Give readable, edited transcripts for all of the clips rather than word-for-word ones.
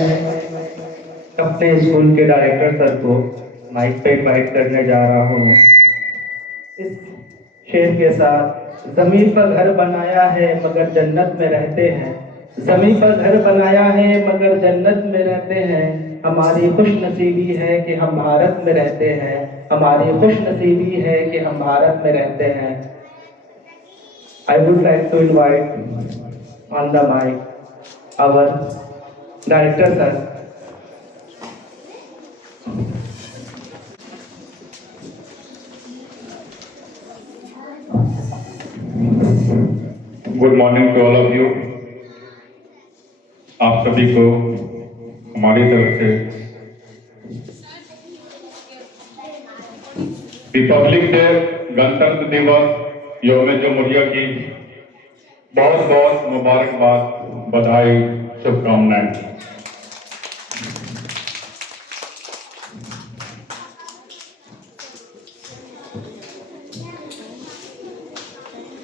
अपने स्कूल के director sir को माइक पे इनवाइट करने जा रहा हूँ। इस शेर के साथ, जमीन पर घर बनाया है मगर जन्नत में रहते हैं। जमीन पर घर बनाया है मगर जन्नत में रहते हैं। हमारी खुश नसीबी है कि हम भारत में रहते हैं। हमारी खुश नसीबी है कि हम भारत में रहते हैं। I would like to invite on the mic our director sir. Good morning to all of you. आप सभी को हमारी तरफ से रिपब्लिक डे, गणतंत्र दिवस, यौम जमहूरिया की बहुत बहुत मुबारकबाद, बधाई, शुभकामनाएं।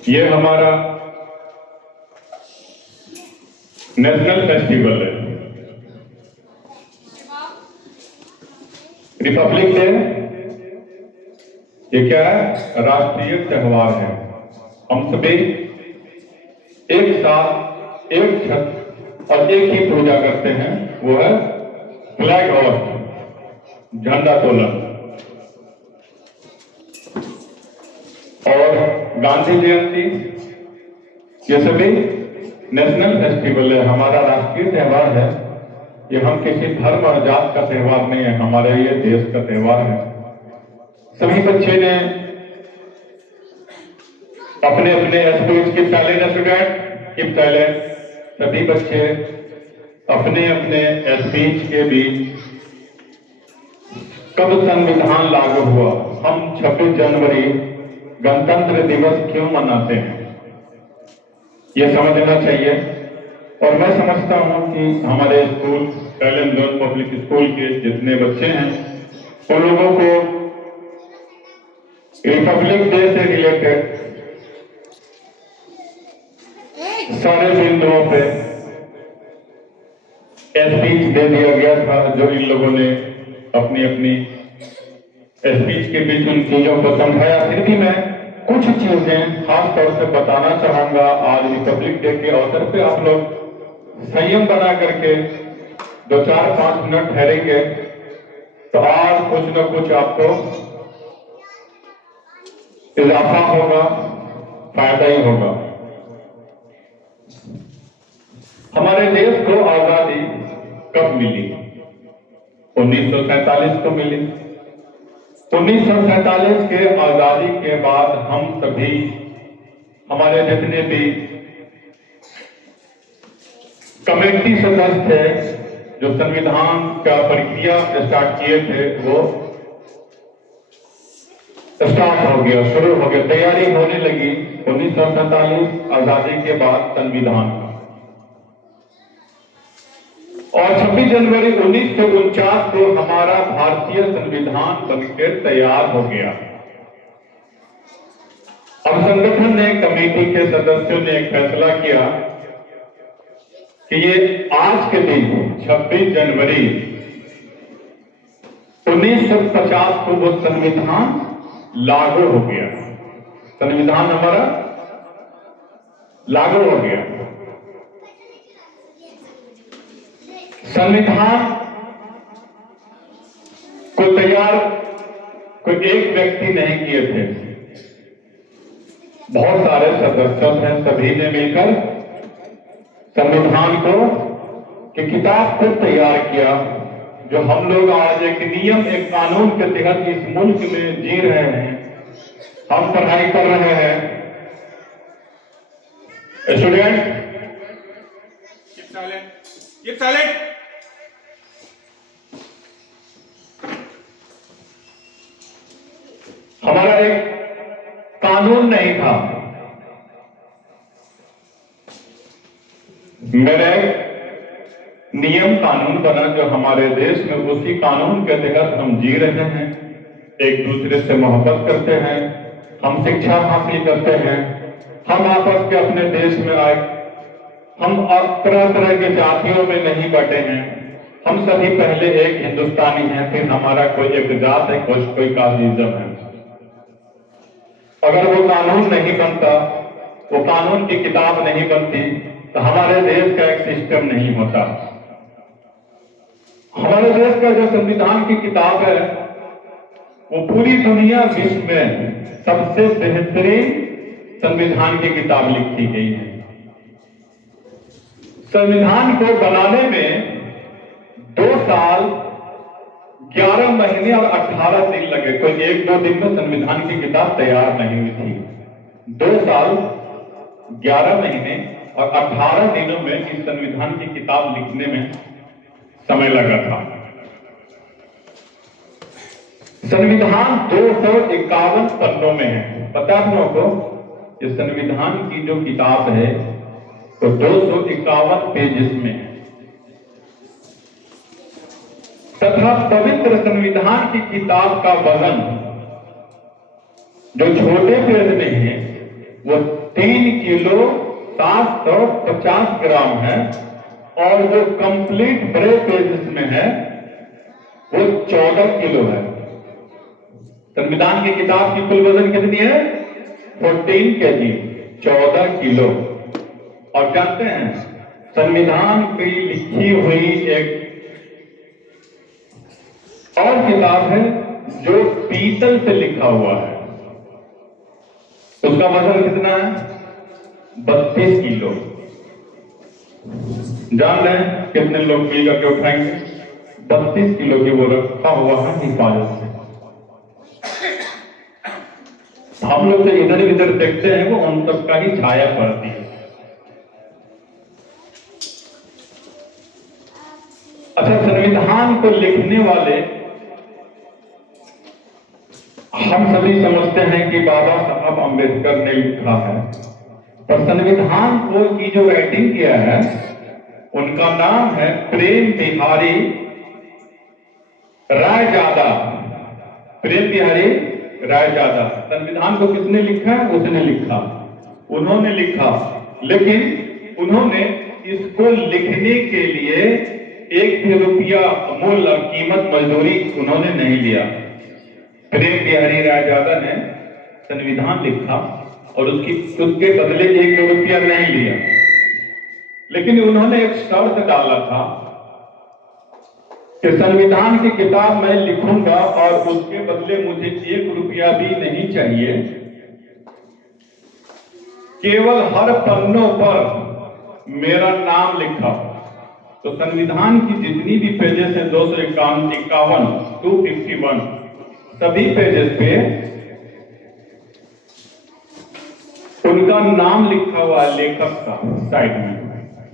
ये हमारा नेशनल फेस्टिवल है। रिपब्लिक डे ये क्या है? राष्ट्रीय त्योहार है। हम सभी एक साथ एक छत और एक ही पूजा करते हैं, वो है फ्लैग होस्ट, झंडा तोलन। और गांधी जयंती, ये सभी नेशनल फेस्टिवल है, हमारा राष्ट्रीय त्योहार है। ये हम किसी धर्म और जात का त्योहार नहीं है, हमारे ये देश का त्योहार है। सभी बच्चे ने अपने अपने स्पीच की साइलेंट स्टूडेंट कीप साइलेंट। सभी बच्चे अपने अपने स्पीच के बीच कब संविधान लागू हुआ, हम 26 जनवरी गणतंत्र दिवस क्यों मनाते हैं, ये समझना चाहिए। और मैं समझता हूं कि हमारे school, talent zone public school के जितने बच्चे हैं, उन लोगों को रिपब्लिक डे से रिलेटेड सारे बिंदुओं पे स्पीच दे दिया गया था, जो इन लोगों ने अपनी अपनी स्पीच के बीच उन चीजों को समझाया। फिर भी मैं कुछ चीजें खास तौर से बताना चाहूंगा। आज रिपब्लिक डे के अवसर पे आप लोग संयम बना करके 2-4-5 मिनट ठहरेंगे तो आज कुछ न कुछ आपको इजाफा होगा, फायदा ही होगा। हमारे देश को आजादी कब मिली? 1947 को मिली। 1947 के आजादी के बाद हम सभी, हमारे जितने भी कमेटी सदस्य थे, जो संविधान का प्रक्रिया स्टार्ट किए थे, वो स्टार्ट हो गया, शुरू हो गया, तैयारी होने लगी 1947 आजादी के बाद संविधान का। और 26 जनवरी 1949 को हमारा भारतीय संविधान बनकर तैयार हो गया। अब संगठन ने, कमेटी के सदस्यों ने एक फैसला किया कि ये आज के दिन 26 जनवरी 1950 को वो संविधान लागू हो गया। संविधान हमारा लागू हो गया। संविधान को तैयार कोई एक व्यक्ति नहीं किए थे, बहुत सारे सदस्य हैं, सभी ने मिलकर संविधान को की किताब को तैयार किया, जो हम लोग आज एक नियम, एक कानून के तहत इस मुल्क में जी रहे हैं, हम पढ़ाई कर रहे हैं। Student keep silent. हमारा एक कानून नहीं था, मेरे नियम कानून बना जो हमारे देश में, उसी कानून के तहत हम जी रहे हैं, एक दूसरे से मोहब्बत करते हैं, हम शिक्षा हासिल करते हैं, हम आपस के अपने देश में आए, हम तरह तरह के जातियों में नहीं बटे हैं, हम सभी पहले एक हिंदुस्तानी हैं, फिर हमारा कोई एक जात है, कोई कास्टिज्म है। अगर वो कानून नहीं बनता, वो कानून की किताब नहीं बनती, तो हमारे देश का एक सिस्टम नहीं होता। हमारे देश का जो संविधान की किताब है, वो पूरी दुनिया विश्व में सबसे बेहतरीन संविधान की किताब लिखी गई है। संविधान को बनाने में 2 साल 11 महीने और 18 दिन लगे। कोई 1-2 दिन में संविधान की किताब तैयार नहीं हुई थी। 2 साल 11 महीने और 18 दिनों में इस संविधान की किताब लिखने में समय लगा था। संविधान 251 पन्नों में है। पता है लोगों को, इस संविधान की जो किताब है तो 251 पेजेस में है। तथा पवित्र संविधान की किताब का वजन जो छोटे पेज में है वो 3 किलो 750 ग्राम है, और जो कंप्लीट बड़े पेजेस में है वो 14 किलो है। संविधान की किताब की कुल वजन कितनी है? 14 kg, 14 किलो। और जानते हैं, संविधान की लिखी हुई एक और किताब है जो पीतल से लिखा हुआ है, उसका वजन कितना है? 32 किलो। जान रहे हैं कितने लोग मिल करके उठाएंगे? 32 किलो की वो रखा हुआ है हिफाजत से। हम लोग जो इधर इधर देखते हैं वो उन सबका ही छाया पड़ती है। अच्छा, संविधान को लिखने वाले हम सभी समझते हैं कि बाबा साहब अम्बेडकर ने लिखा है, पर संविधान को की जो राइटिंग किया है उनका नाम है प्रेम बिहारी रायजादा। प्रेम बिहारी रायजादा। संविधान को किसने लिखा है? उसने लिखा, उन्होंने लिखा। लेकिन उन्होंने इसको लिखने के लिए 1 भी रुपया मूल और कीमत मजदूरी उन्होंने नहीं लिया। प्रेम बिहारी रायजादा ने संविधान लिखा और उसके बदले 1 रुपया नहीं लिया, लेकिन उन्होंने एक शर्त डाला था कि संविधान की किताब मैं लिखूंगा और उसके बदले मुझे 1 रुपया भी नहीं चाहिए। केवल हर पन्नों पर मेरा नाम लिखा। तो संविधान की जितनी भी पेजेस हैं 251, 251, सभी पेजेस पे उनका नाम लिखा हुआ है, लेखक का साइड में।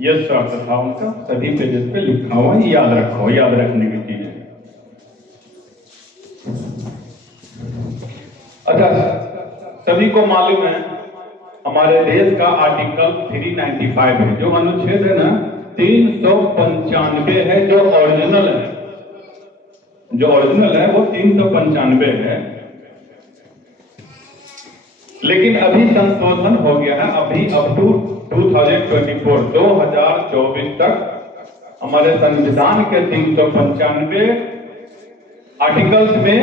यह शर्त था उनका, सभी पेजेस पे लिखा हुआ। याद रखो, याद रखने की चीज है। अच्छा, सभी को मालूम है हमारे देश का आर्टिकल 395 है, जो अनुच्छेद है ना 395 है, जो ओरिजिनल है। जो ओरिजिनल है वो 395 है, लेकिन अभी संशोधन हो गया है। अभी अब टू 2024 तक हमारे संविधान के 395 आर्टिकल्स में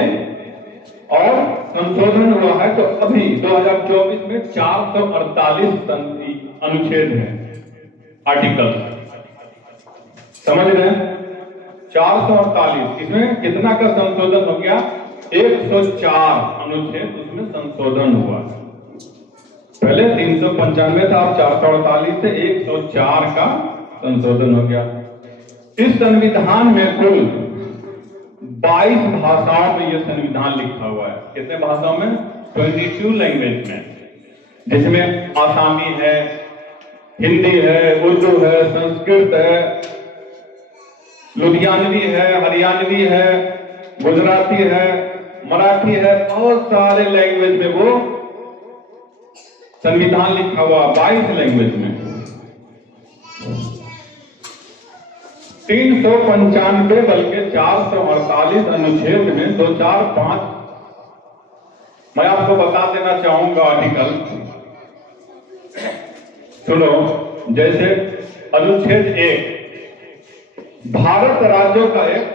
और संशोधन हुआ है। तो अभी 2024 में 448 अनुच्छेद है, आर्टिकल। समझ रहे हैं? 448, इसमें कितना का संशोधन हो गया? 104 अनुच्छेद उसमें संशोधन हुआ। पहले 395 था, अब 448 से 104 का संशोधन हो गया। इस संविधान में कुल 22 भाषाओं में यह संविधान लिखा हुआ है। कितने भाषाओं में? 22 लैंग्वेज में, जिसमें आसामी है, हिंदी है, उर्दू है, संस्कृत है, लुधियानवी है, हरियाणवी है, गुजराती है, मराठी है, बहुत सारे लैंग्वेज में वो संविधान लिखा हुआ। 22 लैंग्वेज में 395 बल्कि 448 अनुच्छेद में 2, 4, 5 मैं आपको बता देना चाहूंगा आर्टिकल। सुनो, जैसे अनुच्छेद 1 भारत राज्यों का एक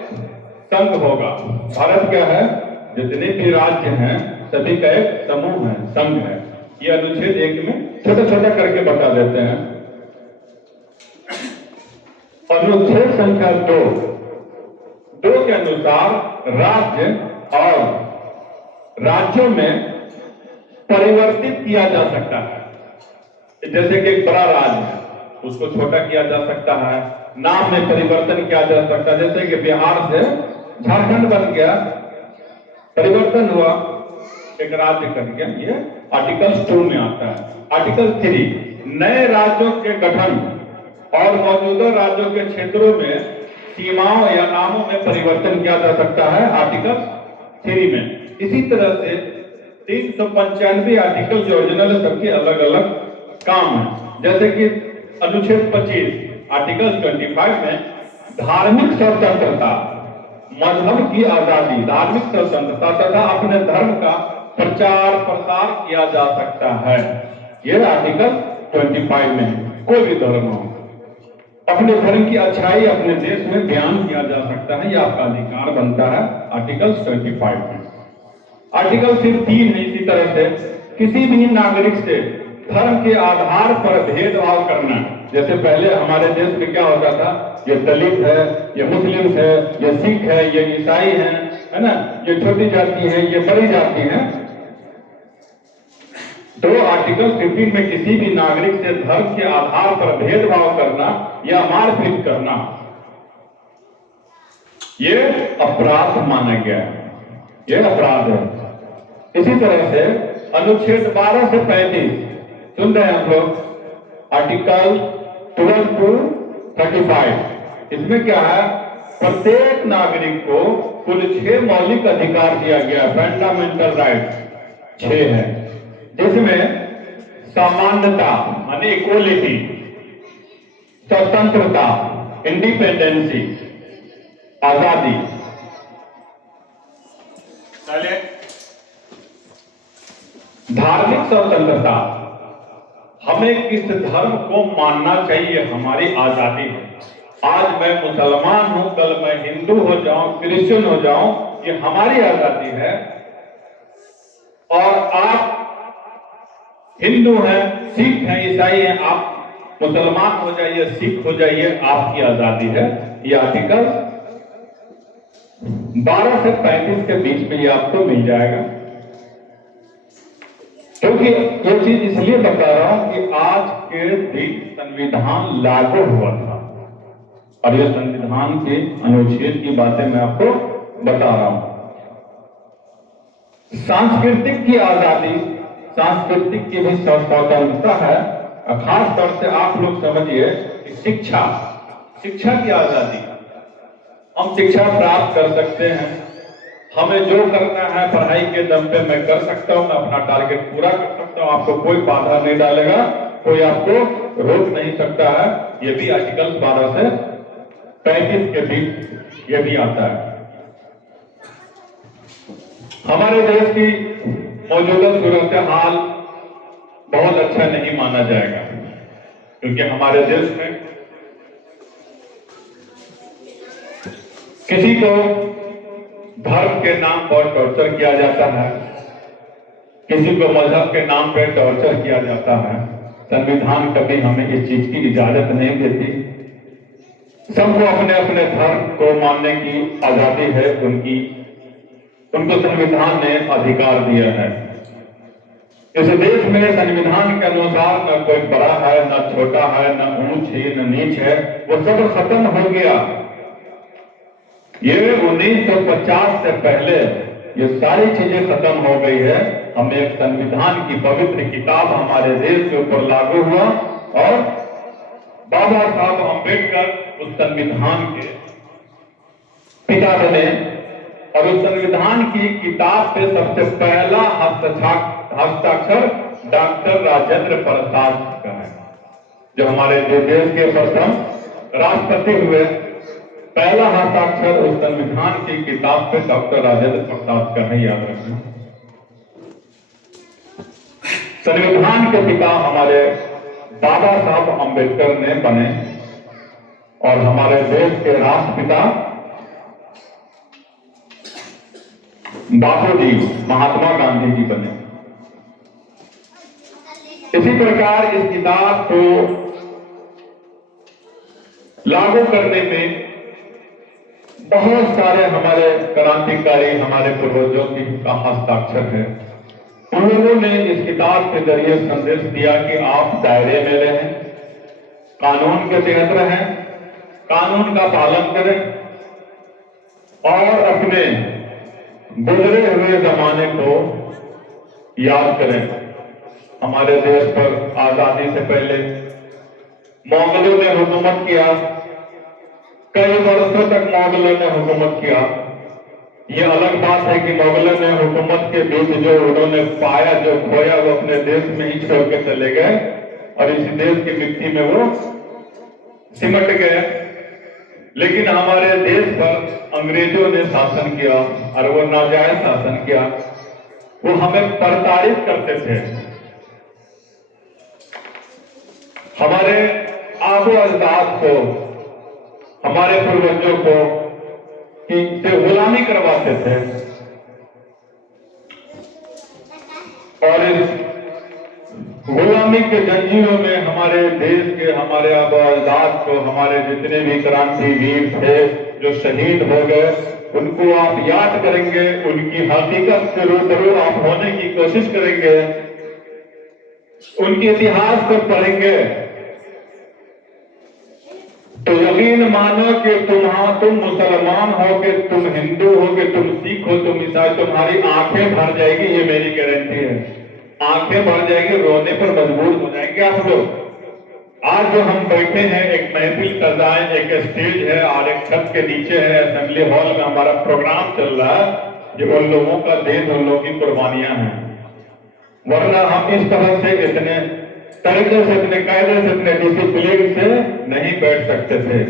संघ होगा। भारत क्या है? जितने भी राज्य हैं सभी का एक समूह है, संघ है। ये अनुच्छेद 1 में छोटा छोटा करके बता देते हैं। अनुच्छेद संख्या 2 के अनुसार राज्य और राज्यों में परिवर्तित किया जा सकता है। जैसे कि एक बड़ा राज्य है, उसको छोटा किया जा सकता है, नाम में परिवर्तन किया जा सकता है। जैसे कि बिहार से झारखंड बन गया, परिवर्तन हुआ, एक राज्य कर गया। ये आर्टिकल 2 में आता है। आर्टिकल 3 नए राज्यों के गठन और मौजूदा राज्यों के क्षेत्रों में सीमाओं या नामों में परिवर्तन किया जा सकता है, आर्टिकल 3 में। इसी तरह से 395 आर्टिकल जो ओरिजिनल है सबके अलग अलग काम है। जैसे कि अनुच्छेद 25 आर्टिकल 25 में धार्मिक स्वतंत्रता, मजहब की आजादी, धार्मिक स्वतंत्रता तथा अपने धर्म का प्रचार प्रसार किया जा सकता है। यह आर्टिकल 25 में कोई भी धर्म हो, अपने धर्म की अच्छाई अपने देश में बयान किया जा सकता है, यह आपका अधिकार बनता है आर्टिकल 25 में। आर्टिकल सिर्फ 3 है। इसी तरह से किसी भी नागरिक से धर्म के आधार पर भेदभाव करना, जैसे पहले हमारे देश में क्या होता था, ये दलित है, ये मुस्लिम है, ये सिख है, ये ईसाई है ना, ये छोटी जाति है, ये बड़ी जाति है। तो आर्टिकल 15 में किसी भी नागरिक से धर्म के आधार पर भेदभाव करना या मारपीट करना, ये अपराध माना गया है, ये अपराध है। इसी तरह से अनुच्छेद 12 से 35 सुन रहे हैं हम लोग, आर्टिकल 12 to 35, इसमें क्या है, प्रत्येक नागरिक को कुल 6 मौलिक अधिकार दिया गया, फंडामेंटल राइट 6 है, जिसमें समानता यानी इक्वलिटी, स्वतंत्रता इंडिपेंडेंसी, आजादी, धार्मिक स्वतंत्रता, हमें किस धर्म को मानना चाहिए, हमारी आजादी है। आज मैं मुसलमान हूं, कल मैं हिंदू हो जाऊं, क्रिश्चियन हो जाऊं, ये हमारी आजादी है। और आप हिंदू हैं, सिख हैं, ईसाई हैं, आप मुसलमान हो जाइए, सिख हो जाइए, आपकी आजादी है। ये आर्टिकल 12 से 35 के बीच में ये आपको मिल जाएगा। क्योंकि ये चीज इसलिए बता रहा हूं कि आज के दिन संविधान लागू हुआ था और ये संविधान के अनुच्छेद की बातें मैं आपको बता रहा हूं। सांस्कृतिक की आजादी, सांस्कृतिक की भी स्वतंत्रता है। खास तौर से आप लोग समझिए कि शिक्षा, शिक्षा की आजादी, हम शिक्षा प्राप्त कर सकते हैं, हमें जो करना है पढ़ाई के दम पे मैं कर सकता हूं, मैं अपना टारगेट पूरा कर सकता हूं, आपको कोई बाधा नहीं डालेगा, कोई आपको रोक नहीं सकता है। ये भी आर्टिकल 12 से 35 के बीच ये भी आता है। हमारे देश की मौजूदा सूरत हाल बहुत अच्छा नहीं माना जाएगा, क्योंकि हमारे देश में किसी को धर्म के नाम पर टॉर्चर किया जाता है, किसी को मजहब के नाम पर टॉर्चर किया जाता है। संविधान कभी हमें इस चीज की इजाजत नहीं देती। सबको अपने अपने धर्म को मानने की आजादी है, उनको संविधान ने अधिकार दिया है। इस देश में संविधान के अनुसार न कोई बड़ा है, न छोटा है, न ऊंच है, न नीच है, वो सब खत्म हो गया। ये 1950 से पहले ये सारी चीजें खत्म हो गई है। हमें एक संविधान की पवित्र किताब हमारे देश के ऊपर लागू हुआ और बाबा साहब अम्बेडकर उस संविधान के पिता बने और उस संविधान की किताब पे सबसे पहला हस्ताक्षर डॉक्टर राजेंद्र प्रसाद का है, जो हमारे देश के प्रथम राष्ट्रपति हुए। पहला हस्ताक्षर उस संविधान की किताब पे डॉक्टर राजेंद्र प्रसाद का है, याद रखना। संविधान के पिता हमारे बाबा साहब अम्बेडकर ने बने और हमारे देश के राष्ट्रपिता बापू जी महात्मा गांधी जी बने। इसी प्रकार इस किताब को लागू करने में बहुत सारे हमारे क्रांतिकारी हमारे पूर्वजों की का हस्ताक्षर है। उन लोगों ने इस किताब के जरिए संदेश दिया कि आप दायरे में रहें, कानून के तहत रहें, कानून का पालन करें और अपने गुजरे हुए जमाने को याद करें। हमारे देश पर आजादी से पहले मुगलों ने हुकूमत किया, कई वर्षों तक मुगलों ने हुकूमत किया। ये अलग बात है कि मुगलों ने हुकूमत के बीच जो उन्होंने पाया, जो खोया, वो अपने देश में ही छोड़ के चले गए और इस देश की मिट्टी में वो सिमट गए। लेकिन हमारे देश पर अंग्रेजों ने शासन किया और वो नाजायज शासन किया। वो हमें प्रताड़ित करते थे, हमारे आबो अजदाद को, हमारे पूर्वजों को से गुलामी करवाते थे। और इस गुलामी के जंजीरों में हमारे देश के, हमारे आबो अजदाद को, हमारे जितने भी क्रांतिवीर थे जो शहीद हो गए, उनको आप याद करेंगे, उनकी हकीकत से रूबरू आप होने की कोशिश करेंगे, उनके इतिहास को पढ़ेंगे तो यकीन मानो कि तुम मुसलमान हो कि तुम हिंदू हो कि तुम सिख हो, तुम ईसाई, तुम्हारी आंखें भर जाएगी। ये मेरी गारंटी है, आंखें भर जाएगी, रोने पर मजबूर हो जाएंगे आप लोग। आज जो हम बैठे हैं, एक महफिल सजाएं, एक स्टेज है और एक छत के नीचे है, असेंबली हॉल में हमारा प्रोग्राम चल रहा है, ये उन लोगों का देश, उन लोगों की कुर्बानियां हैं। वरना हम इस तरह से इतने तरीके से, इतने कायदे से, इतने डिसिप्लिन से नहीं बैठ सकते थे,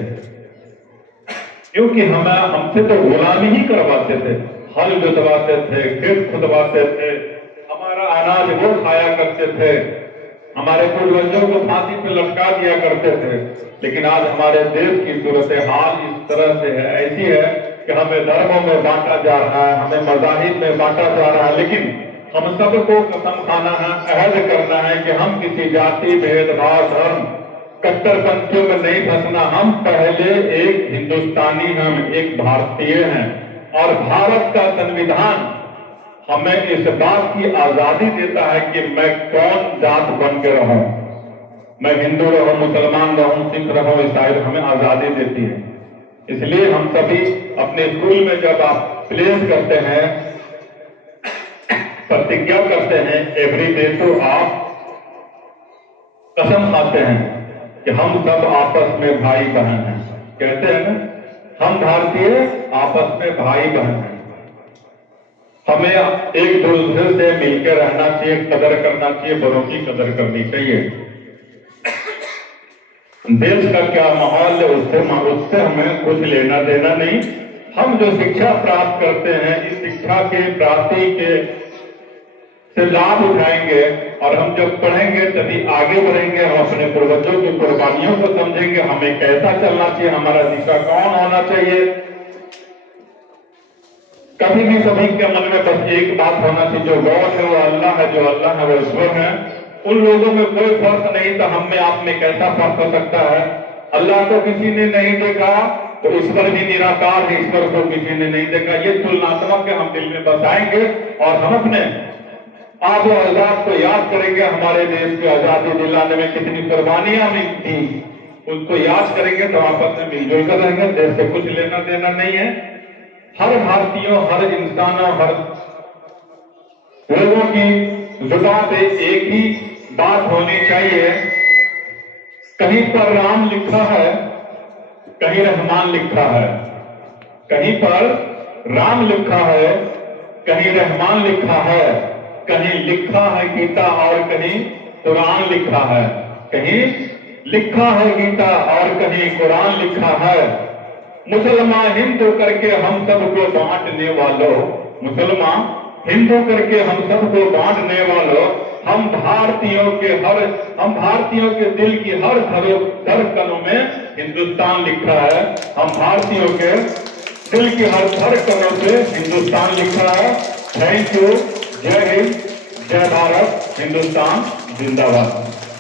क्योंकि हमसे तो गुलामी ही करवाते थे, हल जोतवाते थे, खेत खुदवाते थे, हमारा अनाज वो खाया करते थे, हमारे पूर्वजों को फांसी पे लटका दिया करते थे। लेकिन आज हमारे देश की सूरत हाल इस तरह से है, ऐसी है कि हमें धर्मों में बांटा जा रहा है, हमें मज़ाहिब में बांटा जा रहा है। लेकिन हम सबको कसम खाना है, अहद करना है कि हम किसी जाति, भेदभाव, धर्म, कट्टरपंथियों में नहीं फंसना। हम पहले एक हिंदुस्तानी, हम एक भारतीय हैं और भारत का संविधान हमें इस बात की आजादी देता है कि मैं कौन जात बन के रहूं, मैं हिंदू रहूं, मुसलमान रहूं, सिख रहूं, ईसाई रहूं, हमें आजादी देती है। इसलिए हम सभी अपने स्कूल में जब आप प्लेस करते हैं, प्रतिज्ञा करते हैं एवरी डे, तो आप कसम खाते हैं कि हम सब आपस में भाई बहन हैं। कहते हैं ना, हम भारतीय आपस में भाई बहन हैं। हमें एक दूसरे से मिलकर रहना चाहिए, कदर करना चाहिए, बड़ों की कदर करनी चाहिए। देश का क्या माहौल है उससे हमें कुछ लेना देना नहीं। हम जो शिक्षा प्राप्त करते हैं, इस शिक्षा के प्राप्ति के से लाभ उठाएंगे और हम जब पढ़ेंगे तभी आगे बढ़ेंगे। हम अपने पूर्वजों की कुर्बानियों को समझेंगे, हमें कैसा चलना चाहिए, हमारा दिशा कौन होना चाहिए। कभी भी सभी के मन में बस एक बात होना चाहिए, जो गॉड है वो अल्लाह है, जो अल्लाह है वो ईश्वर है। उन लोगों में कोई फर्क नहीं, तो हम में आप में कैसा फर्क हो सकता है। अल्लाह को किसी ने नहीं देखा तो ईश्वर भी निराकार है, ईश्वर को किसी ने नहीं देखा। ये तुलनात्मक हम दिल में बसाएंगे और हम अपने आबो अजदाद को याद करेंगे। हमारे देश की आजादी दिलाने में कितनी कुर्बानियां भी थी, उसको याद करेंगे तो आपस में मिलजुल कर रहेंगे। देश से कुछ लेना देना नहीं है। हर भारतीयों, हर इंसानों, हर लोगों की जुबान पे एक ही बात होनी चाहिए। कहीं पर राम लिखा है, कहीं रहमान लिखा है, कहीं पर राम लिखा है, कहीं रहमान लिखा है, कहीं लिखा है गीता और कहीं कुरान लिखा है, कहीं लिखा है गीता और कहीं कुरान लिखा है। मुसलमान हिंदू करके हम सबको बांटने वालों, मुसलमान हिंदू करके हम सबको बांटने वालों, हम भारतीयों के दिल की हर धड़कनों में हिंदुस्तान लिखा है। हम भारतीयों के दिल की हर धड़कनों से हिंदुस्तान लिखा है। Thank you. जय हिंद, जय भारत, हिंदुस्तान जिंदाबाद।